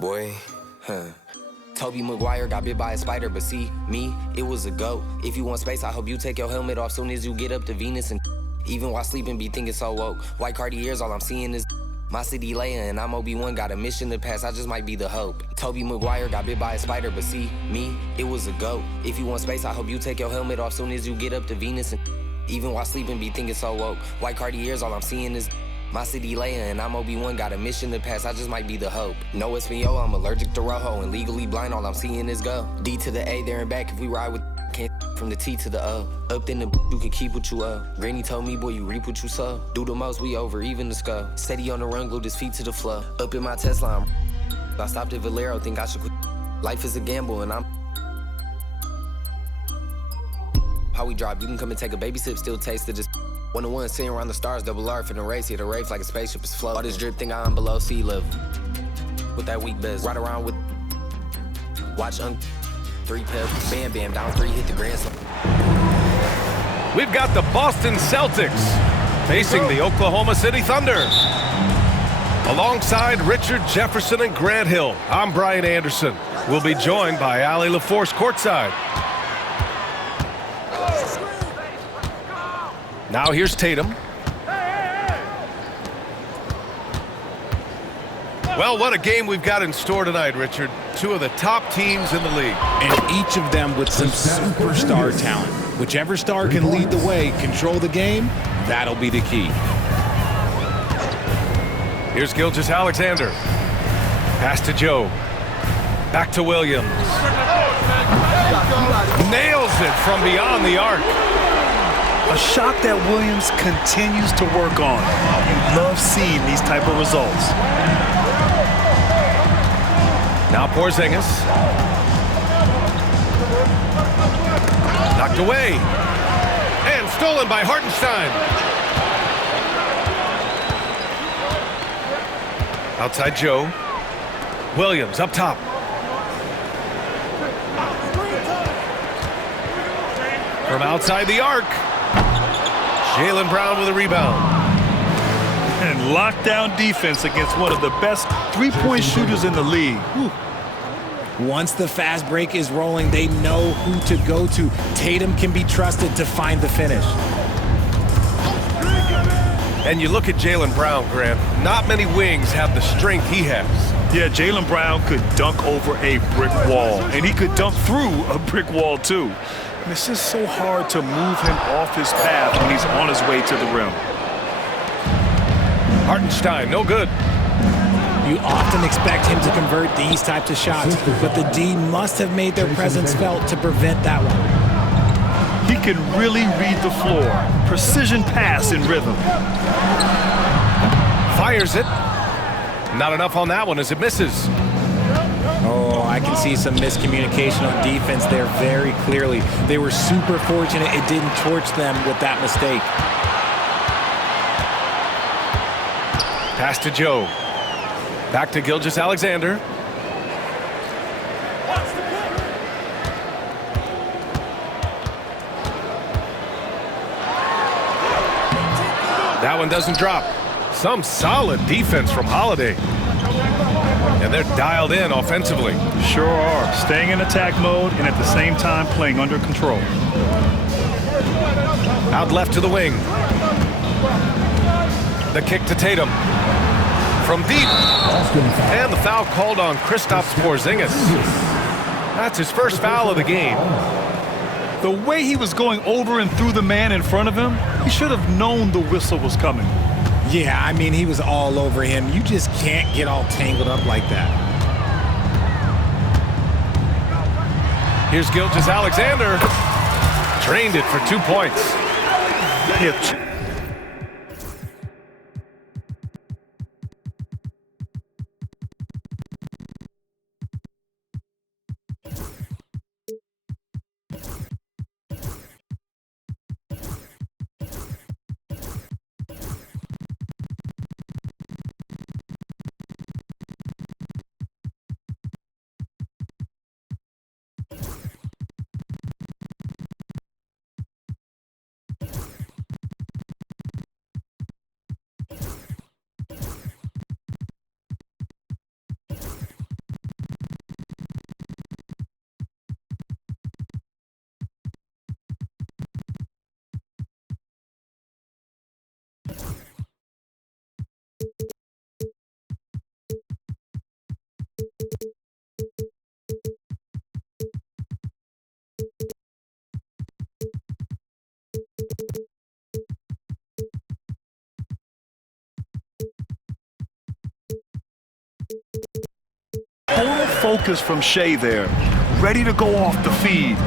Boy, Toby Maguire got bit by a spider, but see, me, it was a goat. If you want space, I hope you take your helmet off soon as you get up to Venus. And even while sleeping, be thinking so woke. White Cartiers, all I'm seeing is my city Leia, and I'm Obi-Wan, got a mission to pass, I just might be the hope. Toby Maguire got bit by a spider, but see, me, it was a goat. If you want space, I hope you take your helmet off soon as you get up to Venus. And even while sleeping, be thinking so woke. White Cartiers, all I'm seeing is my city Leia, and I'm Obi-Wan, got a mission to pass, I just might be the hope. No Espanol, I'm allergic to Rojo, and legally blind, all I'm seeing is go. D to the A, there and back, if we ride with can't from the T to the O. Up in the you can keep what you owe. Granny told me, boy, you reap what you sow. Do the most, we over, even the skull. Said he on the run, glued his feet to the floor. Up in my Tesla, I stopped at Valero, think I should quit. Life is a gamble, and I'm how we drop, you can come and take a baby sip, still taste it, just 1-1, sitting around the stars, double R for the race, hit a race like a spaceship is floating. All this drip thing, I'm below sea level. With that weak best, ride around with, watch 3 pairs, bam bam, down 3, hit the grand slam. We've got the Boston Celtics facing the Oklahoma City Thunder. Alongside Richard Jefferson and Grant Hill, I'm Brian Anderson. We'll be joined by Allie LaForce courtside. Now here's Tatum. Well, what a game we've got in store tonight, Richard. Two of the top teams in the league. And each of them with some superstar talent. Whichever star can lead the way, control the game, that'll be the key. Here's Gilgeous-Alexander. Pass to Joe. Back to Williams. Nails it from beyond the arc. A shot that Williams continues to work on. You love seeing these type of results. Now Porzingis. Knocked away. And stolen by Hartenstein. Outside Joe. Williams up top. From outside the arc. Jaylen Brown with a rebound. And lockdown defense against one of the best three-point shooters in the league. Whew. Once the fast break is rolling, they know who to go to. Tatum can be trusted to find the finish. And you look at Jaylen Brown, Grant. Not many wings have the strength he has. Yeah, Jaylen Brown could dunk over a brick wall, and he could dunk through a brick wall, too. And it's just so hard to move him off his path when he's on his way to the rim. Hartenstein, no good. You often expect him to convert these types of shots, but the D must have made their presence felt to prevent that one. He can really read the floor. Precision pass in rhythm. Fires it. Not enough on that one as it misses. Oh, I can see some miscommunication on defense there very clearly. They were super fortunate it didn't torch them with that mistake. Pass to Joe. Back to Gilgeous-Alexander. That one doesn't drop. Some solid defense from Holiday. And they're dialed in offensively. Sure are. Staying in attack mode and at the same time playing under control. Out left to the wing. The kick to Tatum. From deep. And the foul called on Kristaps Porzingis. That's his first foul of the game. The way he was going over and through the man in front of him, he should have known the whistle was coming. Yeah, I mean, he was all over him. You just can't get all tangled up like that. Here's Gilgeous-Alexander. Drained it for 2 points. Yeah. total focus from Shea there. Ready to go off the feed.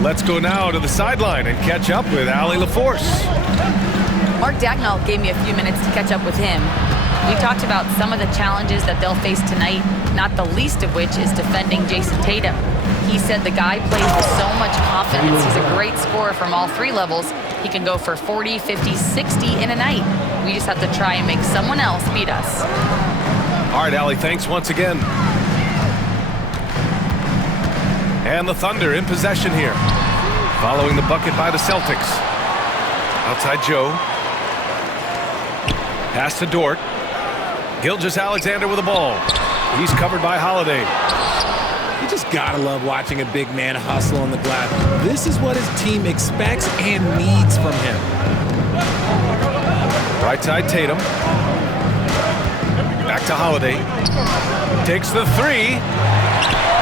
Let's go now to the sideline and catch up with Allie LaForce. Mark Dagnall gave me a few minutes to catch up with him. We talked about some of the challenges that they'll face tonight, not the least of which is defending Jason Tatum. He said the guy plays with so much confidence. He's a great scorer from all three levels. He can go for 40, 50, 60 in a night. We just have to try and make someone else beat us. All right, Allie, thanks once again. And the Thunder in possession here. Following the bucket by the Celtics. Outside Joe. Pass to Dort. Gilgeous-Alexander with the ball. He's covered by Holiday. You just gotta love watching a big man hustle on the glass. This is what his team expects and needs from him. Right side Tatum. Back to Holiday. Takes the three.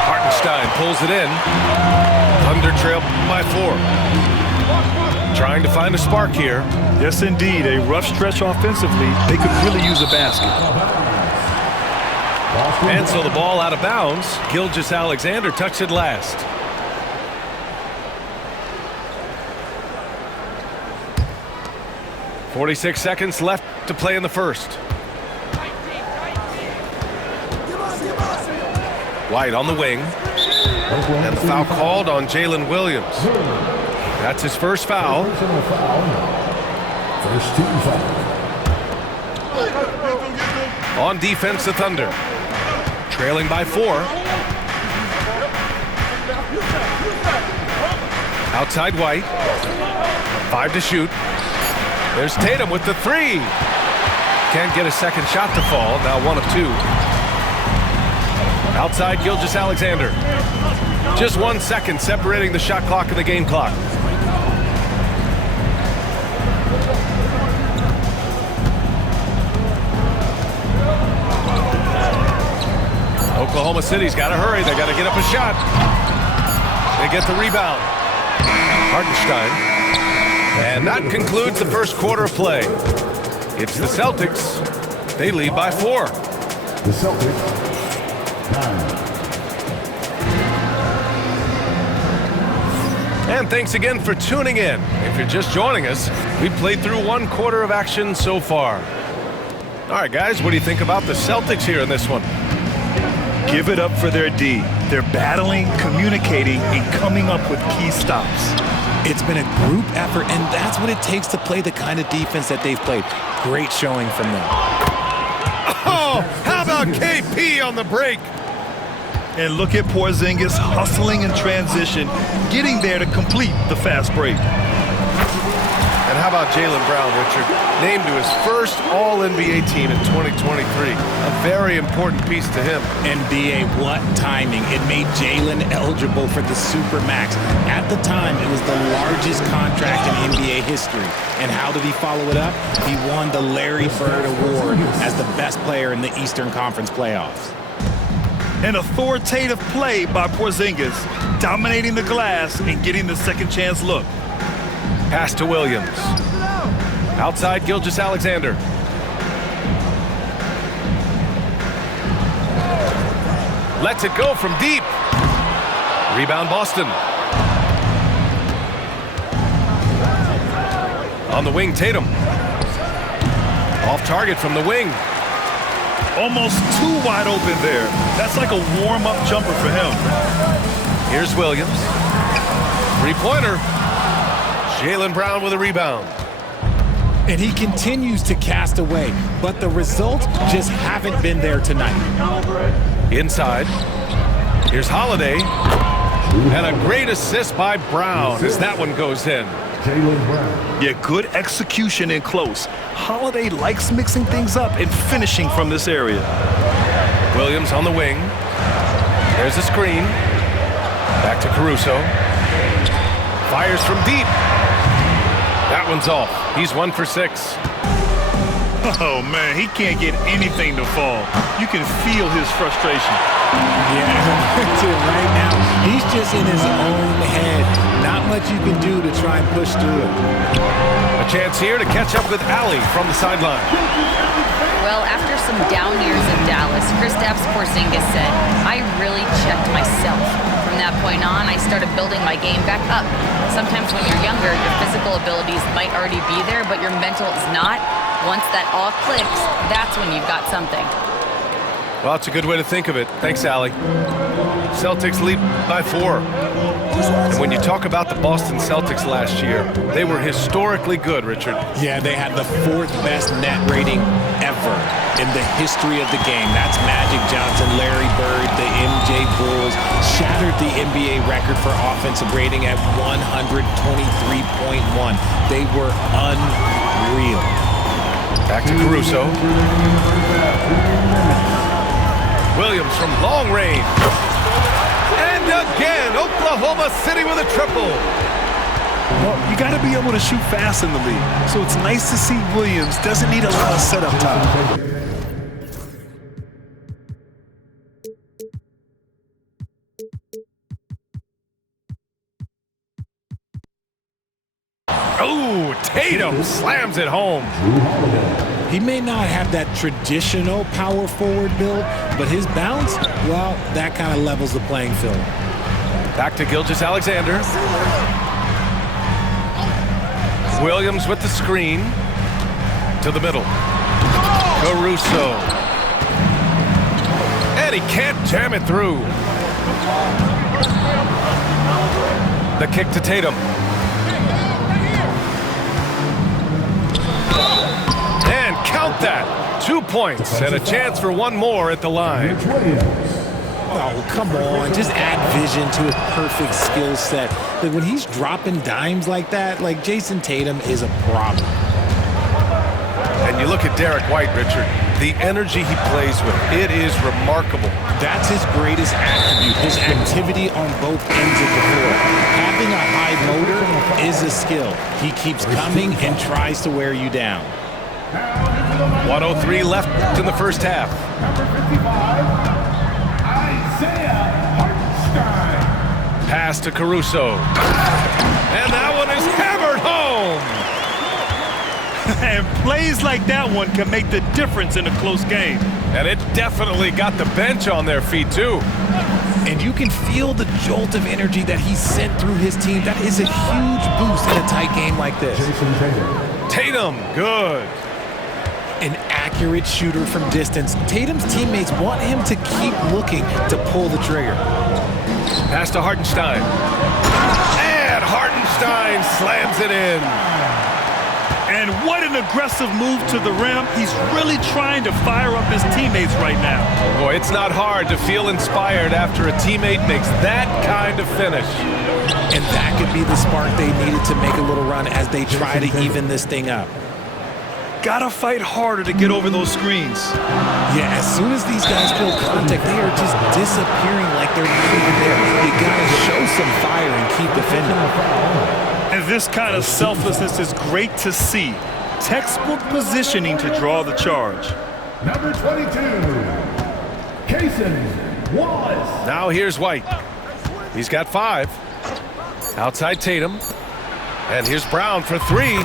Hartenstein pulls it in. Thunder trail by 4. Trying to find a spark here. Yes, indeed. A rough stretch offensively. They could really use a basket. And so the ball out of bounds. Gilgeous-Alexander touched it last. .46 seconds left to play in the first. White on the wing. And the foul called on Jalen Williams. That's his first foul. First team foul. On defense, the Thunder. Trailing by 4. Outside White. 5 to shoot. There's Tatum with the 3. Can't get a second shot to fall. Now 1 of 2. Outside Gilgeous-Alexander. Just 1 second separating the shot clock and the game clock. Oklahoma City's got to hurry. They got to get up a shot. They get the rebound. Hartenstein. And that concludes the first quarter of play. It's the Celtics. They lead by 4. The Celtics, 9. And thanks again for tuning in. If you're just joining us, we played through 1 quarter of action so far. All right, guys, what do you think about the Celtics here in this one? Give it up for their D. They're battling, communicating, and coming up with key stops. It's been a group effort, and that's what it takes to play the kind of defense that they've played. Great showing from them. Oh, how about KP on the break? And look at Porzingis hustling in transition, getting there to complete the fast break. And how about Jaylen Brown, Richard? Named to his first All-NBA team in 2023. A very important piece to him. NBA, what timing. It made Jaylen eligible for the Supermax. At the time, it was the largest contract in NBA history. And how did he follow it up? He won the Larry Bird Award as the best player in the Eastern Conference playoffs. An authoritative play by Porzingis, dominating the glass and getting the second chance look. Pass to Williams. Outside Gilgeous-Alexander. Lets it go from deep. Rebound Boston. On the wing, Tatum. Off target from the wing. Almost too wide open there. That's like a warm-up jumper for him. Here's Williams. Three-pointer. Jaylen Brown with a rebound. And he continues to cast away, but the results just haven't been there tonight. Inside. Here's Holiday. And a great assist by Brown as that one goes in. Jaylen Brown. Yeah, good execution in close. Holiday likes mixing things up and finishing from this area. Williams on the wing. There's a screen. Back to Caruso. Fires from deep. That one's off. He's 1 for 6. Oh, man, he can't get anything to fall. You can feel his frustration. Yeah, right now, he's just in his own head. Not much you can do to try and push through it. A chance here to catch up with Allie from the sideline. Well, after some down years in Dallas, Kristaps Porzingis said, "I really checked myself. From that point on, I started building my game back up. Sometimes when you're younger, your physical abilities might already be there, but your mental is not. Once that all clicks, that's when you've got something." Well, that's a good way to think of it. Thanks, Allie. Celtics lead by 4. And when you talk about the Boston Celtics last year, they were historically good, Richard. Yeah, they had the 4th best net rating ever in the history of the game. That's Magic Johnson, Larry Bird, the MJ Bulls. Shattered the NBA record for offensive rating at 123.1. They were unreal. Back to Caruso. Williams from long range. And again, Oklahoma City with a triple. Well, you got to be able to shoot fast in the league. So it's nice to see Williams doesn't need a lot of setup time. Oh, Tatum slams it home. He may not have that traditional power forward build, but his bounce, well, that kind of levels the playing field. Back to Gilgeous-Alexander. Williams with the screen. To the middle. Caruso. And he can't jam it through. The kick to Tatum. And count that. 2 points and a chance for one more at the line. Oh, come on. Just add vision to his perfect skill set. Like when he's dropping dimes like that, like Jason Tatum is a problem. And you look at Derek White, Richard, the energy he plays with, it is remarkable. That's his greatest attribute, his activity on both ends of the floor. Having a high motor is a skill. He keeps coming and tries to wear you down. 1:03 left in the first half. Pass to Caruso. And that one is hammered home. And plays like that one can make the difference in a close game. And it definitely got the bench on their feet, too. And you can feel the jolt of energy that he sent through his team. That is a huge boost in a tight game like this. Tatum, good. An accurate shooter from distance. Tatum's teammates want him to keep looking to pull the trigger. Pass to Hartenstein. And Hartenstein slams it in. And what an aggressive move to the rim. He's really trying to fire up his teammates right now. Boy, it's not hard to feel inspired after a teammate makes that kind of finish. And that could be the spark they needed to make a little run as they try to even this thing up. Gotta fight harder to get over those screens. Yeah, as soon as these guys feel contact, they are just disappearing like they're not even there. You gotta show some fire and keep defending. And this kind of selflessness is great to see. Textbook positioning to draw the charge. Number 22, Cason Wallace. Now here's White. He's got 5. Outside Tatum. And here's Brown for 3.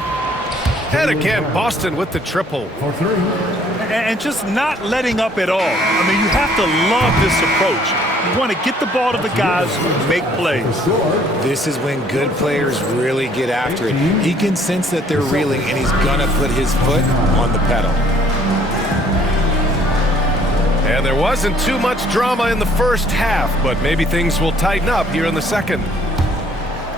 And again, Boston with the triple. For 3. And just not letting up at all. I mean, you have to love this approach. You want to get the ball to the guys who make plays. This is when good players really get after it. He can sense that they're reeling, and he's gonna put his foot on the pedal. And there wasn't too much drama in the first half, but maybe things will tighten up here in the second.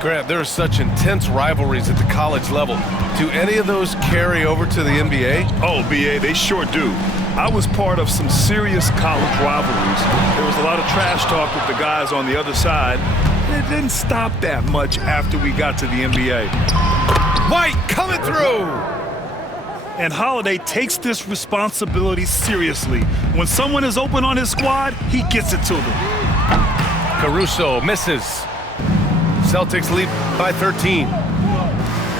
Grant, there are such intense rivalries at the college level. Do any of those carry over to the NBA? Oh, BA, they sure do. I was part of some serious college rivalries. There was a lot of trash talk with the guys on the other side. It didn't stop that much after we got to the NBA. White coming through! And Holiday takes this responsibility seriously. When someone is open on his squad, he gets it to them. Caruso misses. Celtics lead by 13.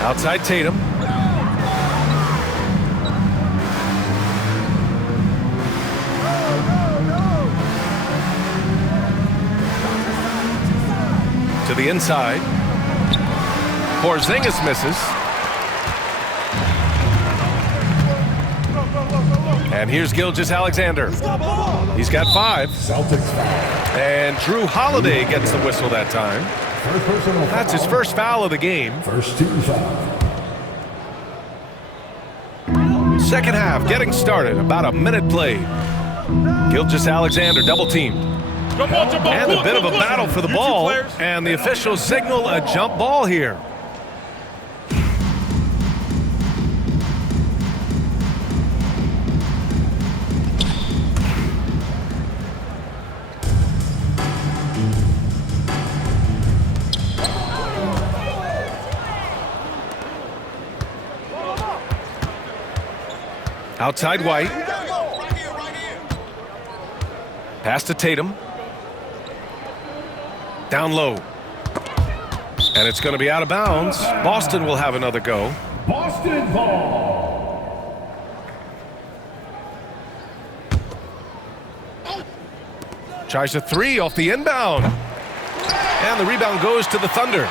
Outside Tatum. To the inside. Porzingis misses. And here's Gilgeous-Alexander. He's got 5. Celtics foul. And Drew Holiday gets the whistle that time. First personal foul. That's his first foul of the game. First team foul. Second half getting started. About a minute played. Gilgeous-Alexander double teamed. And a bit of a battle for the ball. And the officials signal a jump ball here. Outside White. Pass to Tatum. Down low. And it's going to be out of bounds. Boston will have another go. Boston ball. Tries a 3 off the inbound. And the rebound goes to the Thunder.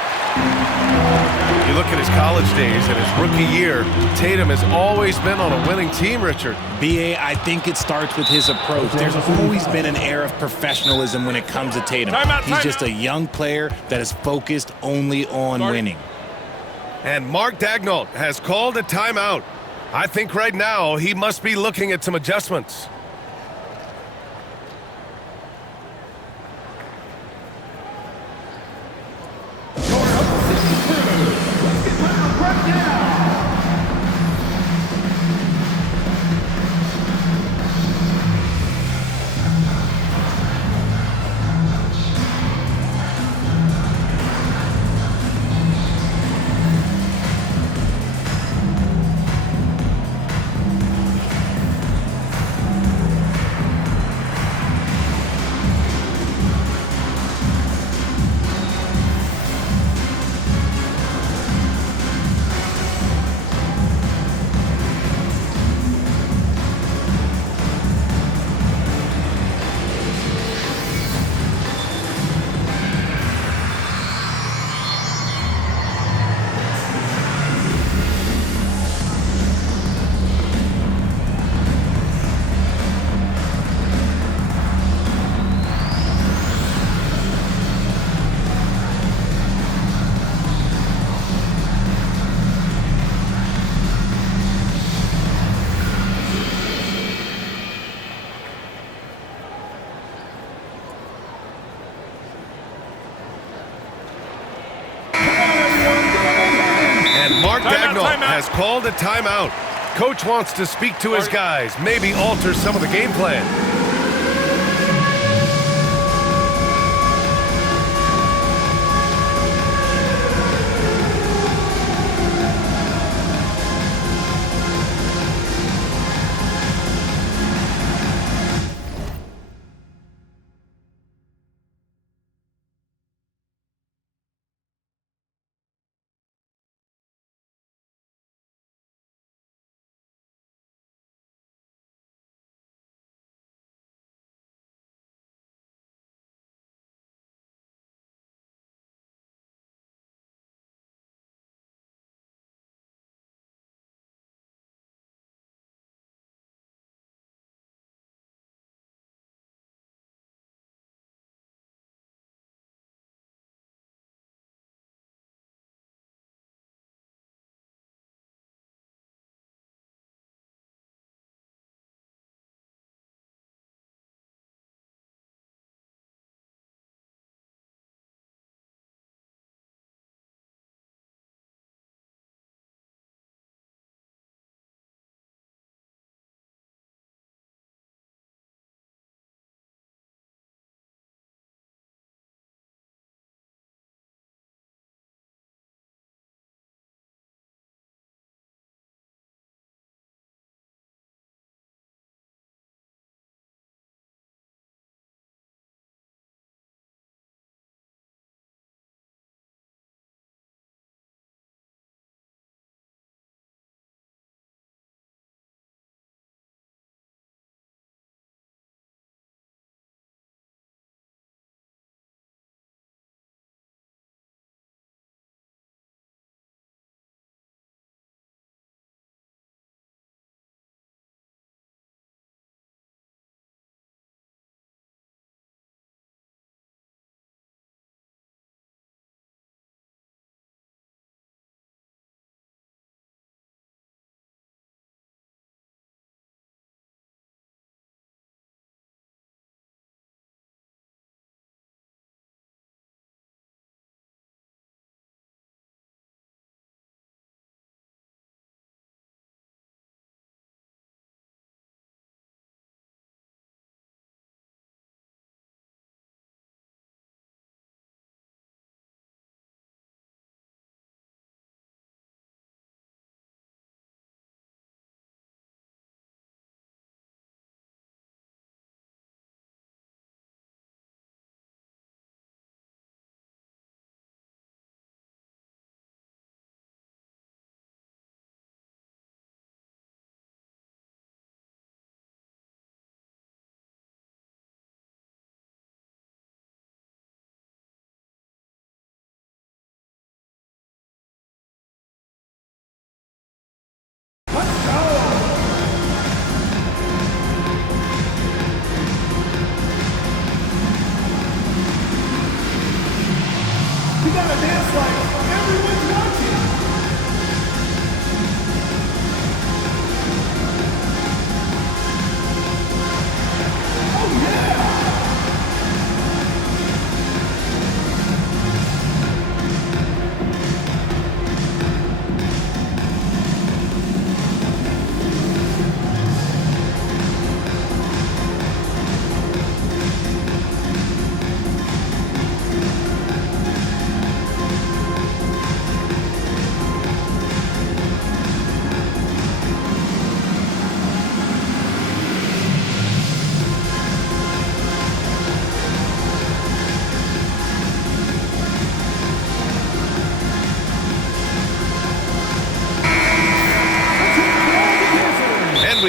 You look at his college days and his rookie year, Tatum has always been on a winning team, Richard. B.A., I think it starts with his approach. There's always been an air of professionalism when it comes to Tatum. He's just a young player that is focused only on winning. And Mark Daigneault has called a timeout. I think right now he must be looking at some adjustments. Mark Daigneault has called a timeout. Coach wants to speak to his guys, maybe alter some of the game plan.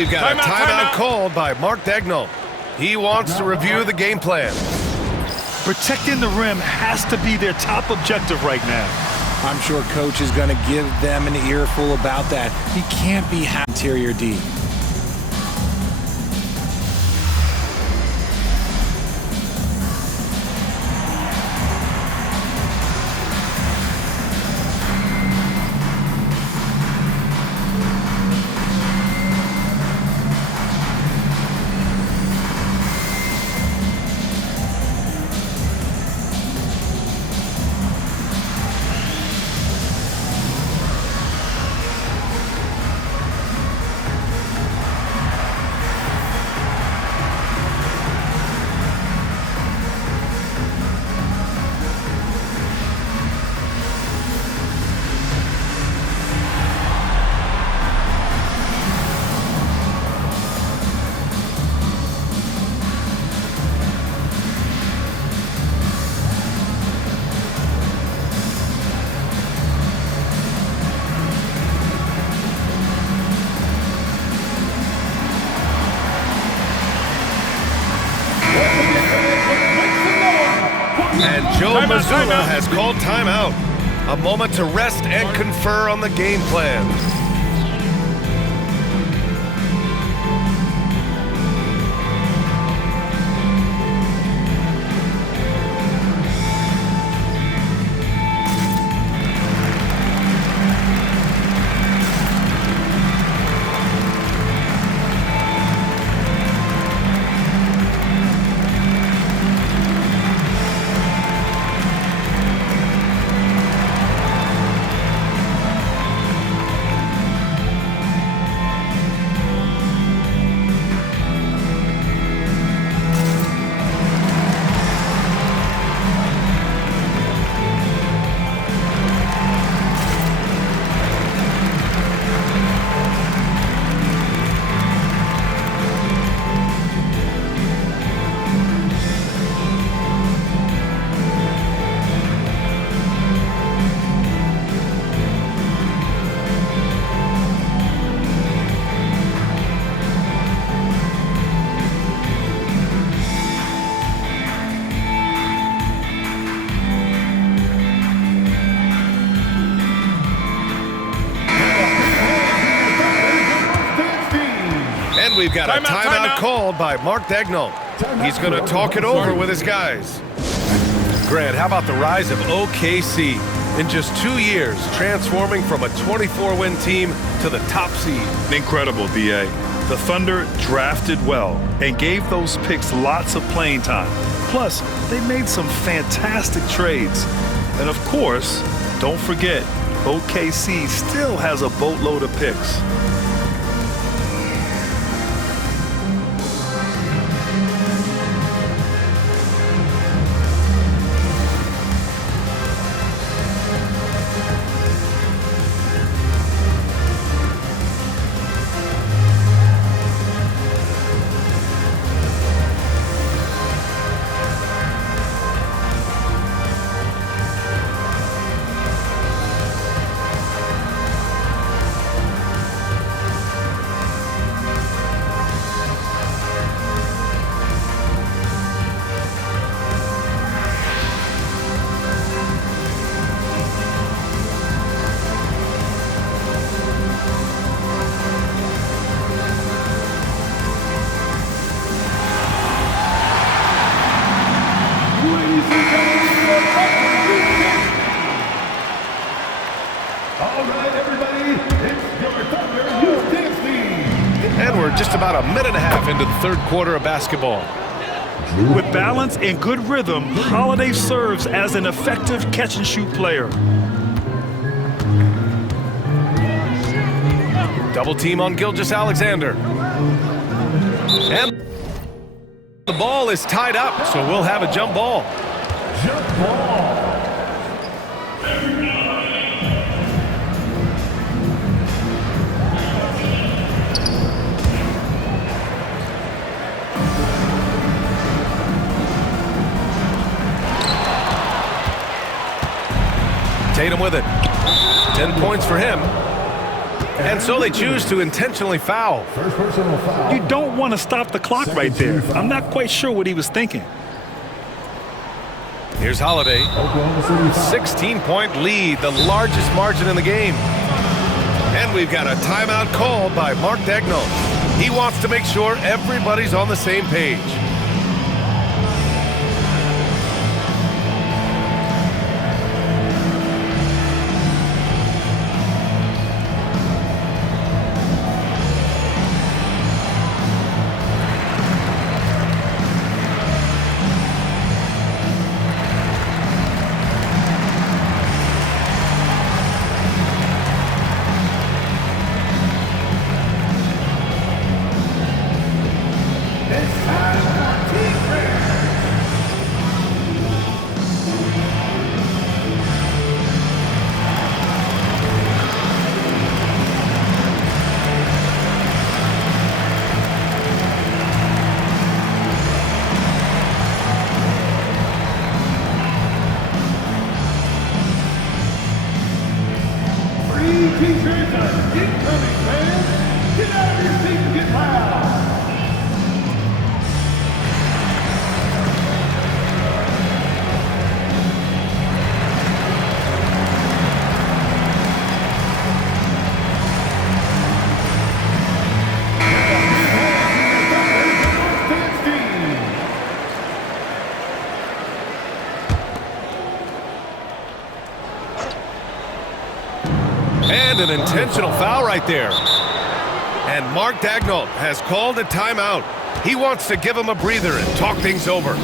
we've got a timeout called by Mark Dagnall. He wants to review the game plan. Protecting the rim has to be their top objective right now. I'm sure coach is going to give them an earful about that. He can't be interior D. And Joe Mazzulla has called timeout. A moment to rest and confer on the game plan. And we've got a timeout called by Mark Dagnall. He's going to talk it over with his guys. Grant, how about the rise of OKC? In just 2 years, transforming from a 24-win team to the top seed. Incredible, D.A. The Thunder drafted well and gave those picks lots of playing time. Plus, they made some fantastic trades. And of course, don't forget, OKC still has a boatload of picks. And we're just about a minute and a half into the third quarter of basketball. With balance and good rhythm, Holiday serves as an effective catch-and-shoot player. Double team on Gilgeous-Alexander. And the ball is tied up, so we'll have a jump ball. Jump ball. Tatum with it. 10 points for him. And so they choose to intentionally foul. First personal foul. You don't want to stop the clock right there. I'm not quite sure what he was thinking. Here's Holiday. Oklahoma City foul. 16-point lead, the largest margin in the game. And we've got a timeout called by Mark Daigneault. He wants to make sure everybody's on the same page. T-shirts are incoming, fans. Get out of your seat and get loud. And an intentional foul right there. And Mark Daigneault has called a timeout. He wants to give him a breather and talk things over.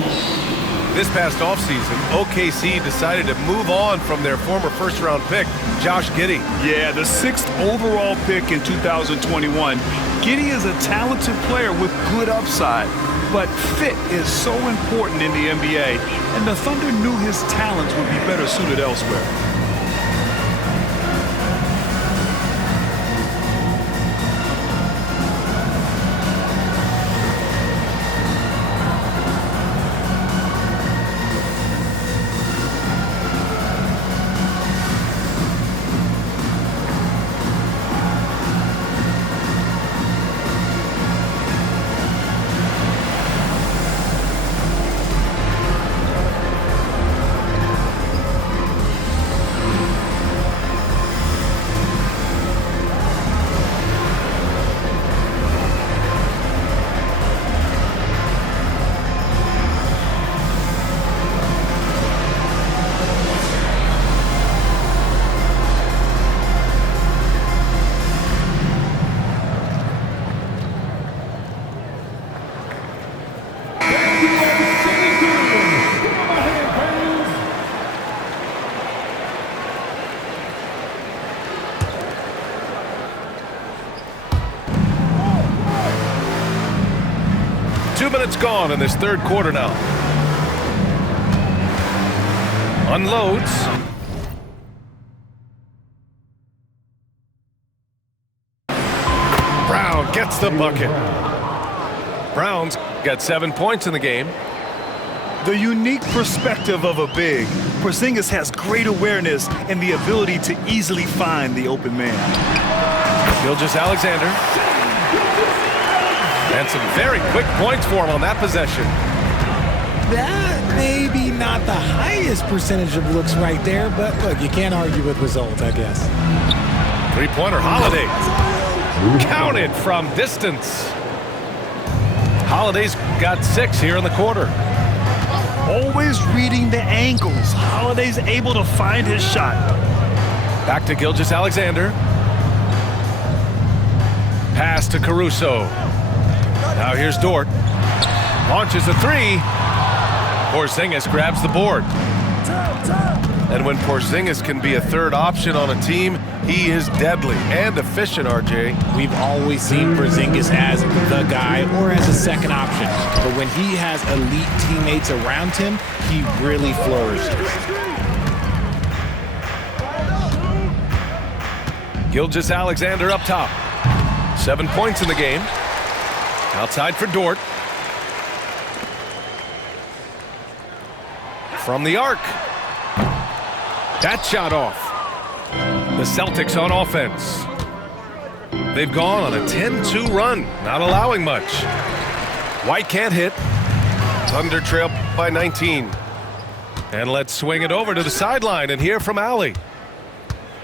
This past offseason, OKC decided to move on from their former first-round pick, Josh Giddey. Yeah, the 6th overall pick in 2021. Giddey is a talented player with good upside, but fit is so important in the NBA, and the Thunder knew his talents would be better suited elsewhere. It's gone in this third quarter now. Unloads. Brown gets the bucket. Brown's got 7 points in the game. The unique perspective of a big. Porzingis has great awareness and the ability to easily find the open man. Gilgeous-Alexander. And some very quick points for him on that possession. That may be not the highest percentage of looks right there, but look, you can't argue with results, I guess. Three-pointer Holiday. Counted from distance. Holiday's got 6 here in the quarter. Always reading the angles. Holiday's able to find his shot. Back to Gilgeous-Alexander. Pass to Caruso. Now here's Dort. Launches a three. Porzingis grabs the board. And when Porzingis can be a third option on a team, he is deadly and efficient, RJ. We've always seen Porzingis as the guy or as a second option. But when he has elite teammates around him, he really flourishes. Gilgeous-Alexander up top. 7 points in the game. Outside for Dort. From the arc. That shot off. The Celtics on offense. They've gone on a 10-2 run, not allowing much. White can't hit. Thunder trail by 19. And let's swing it over to the sideline and hear from Allie.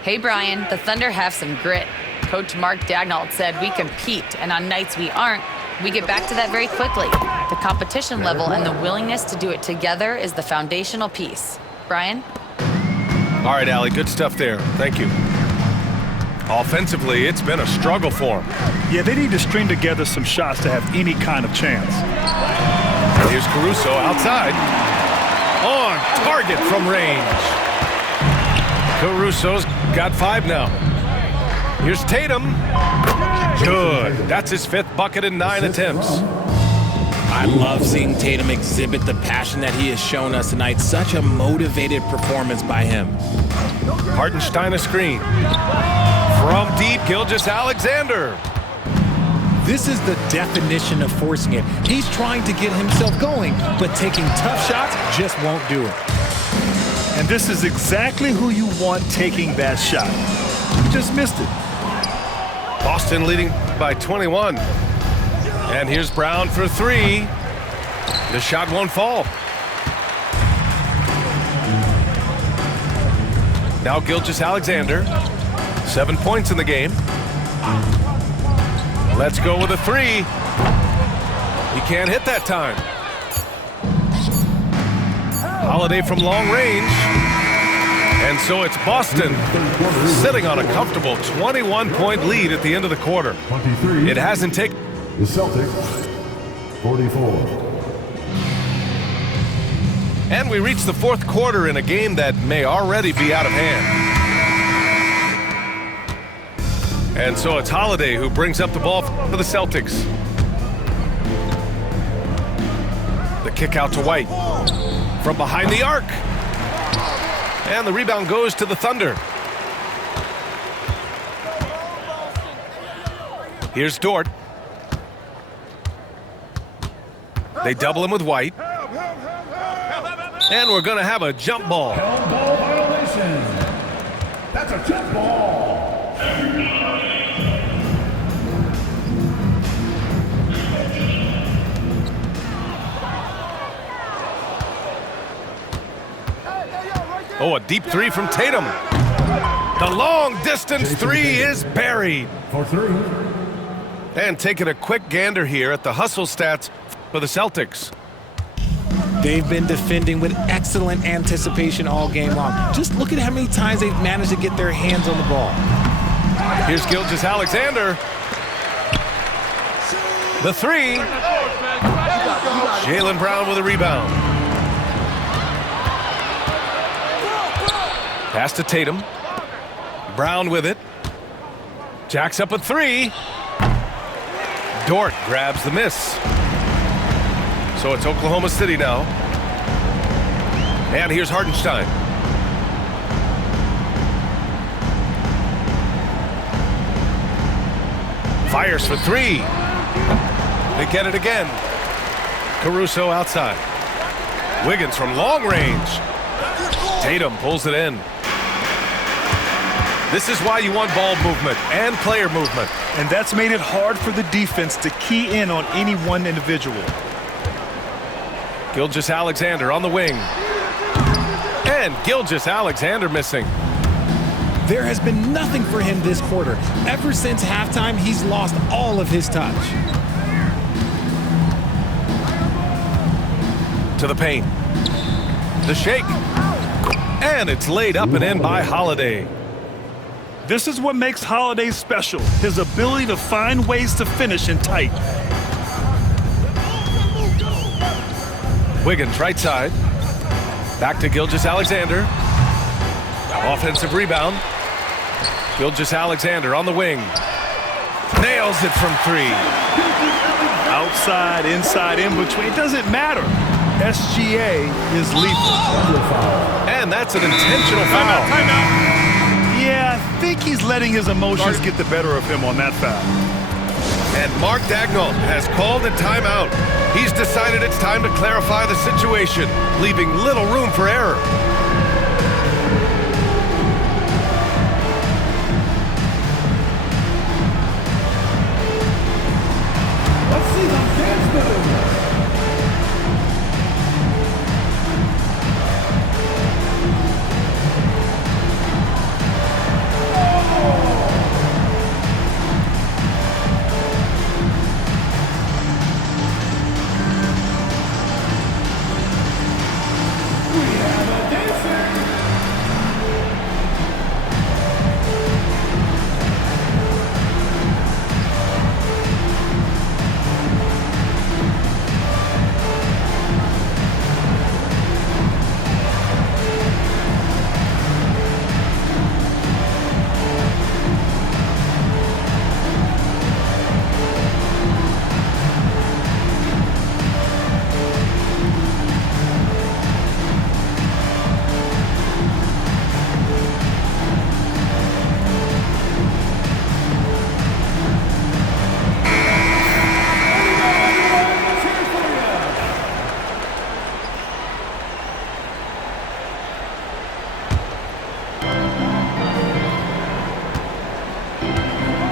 Hey, Brian, the Thunder have some grit. Coach Mark Dagnall said we compete, and on nights we aren't, we get back to that very quickly. The competition level and the willingness to do it together is the foundational piece. Brian? All right, Allie, good stuff there. Thank you. Offensively, it's been a struggle for them. Yeah, they need to string together some shots to have any kind of chance. Here's Caruso outside. On target from range. Caruso's got 5 now. Here's Tatum. Good. That's his 5th bucket in 9 attempts. I love seeing Tatum exhibit the passion that he has shown us tonight. Such a motivated performance by him. Hartenstein a screen. From deep, Gilgeous-Alexander. This is the definition of forcing it. He's trying to get himself going, but taking tough shots just won't do it. And this is exactly who you want taking that shot. You just missed it. Boston leading by 21. And here's Brown for 3. The shot won't fall. Now Gilgeous-Alexander. 7 points in the game. Let's go with a 3. He can't hit that time. Holiday from long range. And so it's Boston sitting on a comfortable 21-point lead at the end of the quarter. 23. It hasn't taken... The Celtics, 44. And we reach the 4th quarter in a game that may already be out of hand. And so it's Holiday who brings up the ball for the Celtics. The kick out to White. From behind the arc. And the rebound goes to the Thunder. Here's Dort. They double him with White. And we're going to have a jump ball. Held ball violation. That's a jump ball. Oh, a deep 3 from Tatum. The long distance 3 is buried. For 3. And taking a quick gander here at the hustle stats for the Celtics. They've been defending with excellent anticipation all game long. Just look at how many times they've managed to get their hands on the ball. Here's Gilgeous-Alexander. The 3. Jaylen Brown with a rebound. Pass to Tatum. Brown with it. Jacks up a 3. Dort grabs the miss. So it's Oklahoma City now. And here's Hartenstein. Fires for 3. They get it again. Caruso outside. Wiggins from long range. Tatum pulls it in. This is why you want ball movement and player movement. And that's made it hard for the defense to key in on any one individual. Gilgeous-Alexander on the wing. And Gilgeous-Alexander missing. There has been nothing for him this quarter. Ever since halftime, he's lost all of his touch. To the paint. The shake. And it's laid up and in by Holiday. This is what makes Holiday special, his ability to find ways to finish in tight. Wiggins right side. Back to Gilgeous-Alexander. Offensive rebound. Gilgeous-Alexander on the wing. Nails it from 3. Outside, inside, in between, it doesn't matter. SGA is lethal. And that's an intentional foul. Timeout. Yeah, I think he's letting his emotions get the better of him on that foul. And Mark Dagnall has called a timeout. He's decided it's time to clarify the situation, leaving little room for error.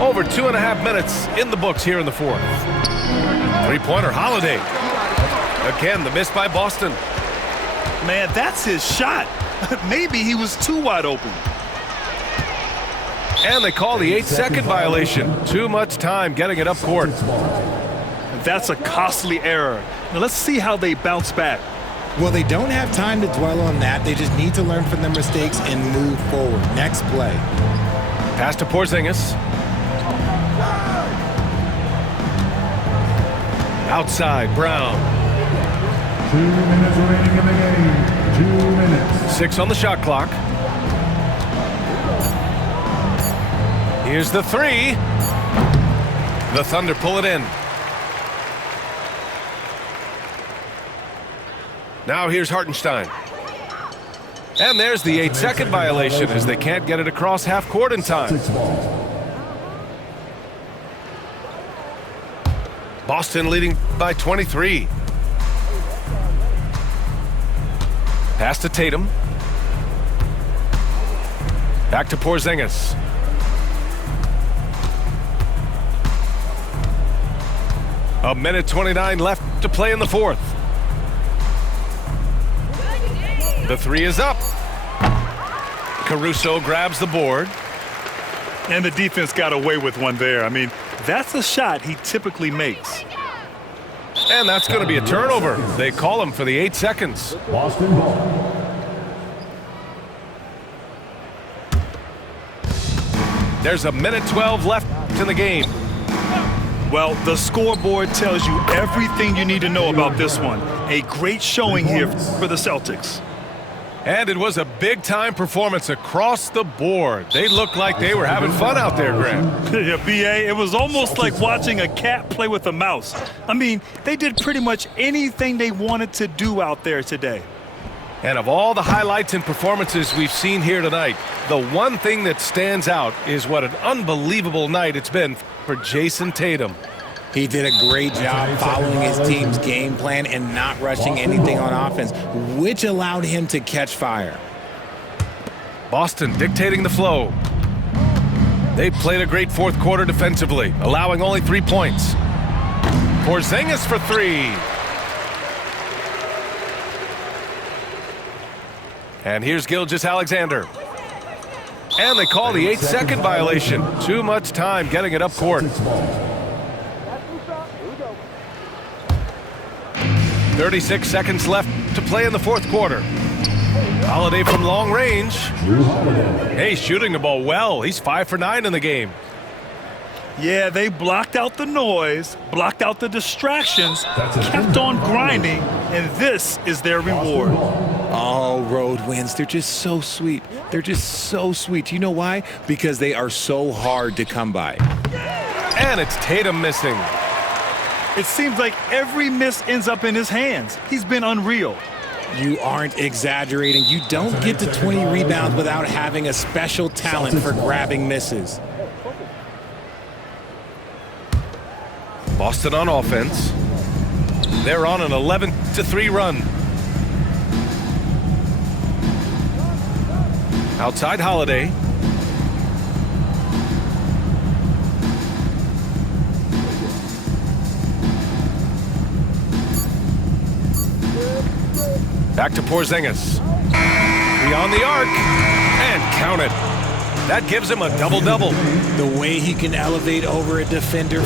Over 2.5 minutes in the books here in the fourth. Three-pointer, Holiday. Again, the miss by Boston. Man, that's his shot. Maybe he was too wide open. And they call the 8-second violation. Too much time getting it up court. That's a costly error. Now let's see how they bounce back. Well, they don't have time to dwell on that. They just need to learn from their mistakes and move forward. Next play. Pass to Porzingis. Outside, Brown. 2 minutes remaining in the game. 2 minutes. 6 on the shot clock. Here's the three. The Thunder pull it in. Now here's Hartenstein. And there's the 8-second violation as they can't get it across half court in time. Boston leading by 23. Pass to Tatum. Back to Porzingis. A minute 29 left to play in the fourth. The three is up. Caruso grabs the board. And the defense got away with one there. I mean, that's a shot he typically makes. And that's going to be a turnover. They call him for the 8 seconds. Boston ball. There's a minute 12 left in the game. Well, the scoreboard tells you everything you need to know about this one. A great showing here for the Celtics. And it was a big-time performance across the board. They looked like they were having fun out there, Graham. Yeah, B.A., it was almost like watching a cat play with a mouse. I mean, they did pretty much anything they wanted to do out there today. And of all the highlights and performances we've seen here tonight, the one thing that stands out is what an unbelievable night it's been for Jason Tatum. He did a great job following his team's game plan and not rushing anything on offense, which allowed him to catch fire. Boston dictating the flow. They played a great fourth quarter defensively, allowing only 3 points. Porzingis for 3. And here's Gilgeous-Alexander. And they call the 8-second violation. Too much time getting it up court. 36 seconds left to play in the fourth quarter. Holiday from long range. Hey, shooting the ball well. He's 5 for 9 in the game. Yeah, they blocked out the noise, blocked out the distractions, kept on grinding, and this is their reward. Oh, road wins. They're just so sweet. They're just so sweet. You know why? Because they are so hard to come by. And it's Tatum missing. It seems like every miss ends up in his hands. He's been unreal. You aren't exaggerating. You don't get to 20 rebounds without having a special talent for grabbing misses. Boston on offense. They're on an 11-3 run. Outside Holiday. Back to Porzingis. Beyond the arc. And count it. That gives him a double-double. The way he can elevate over a defender.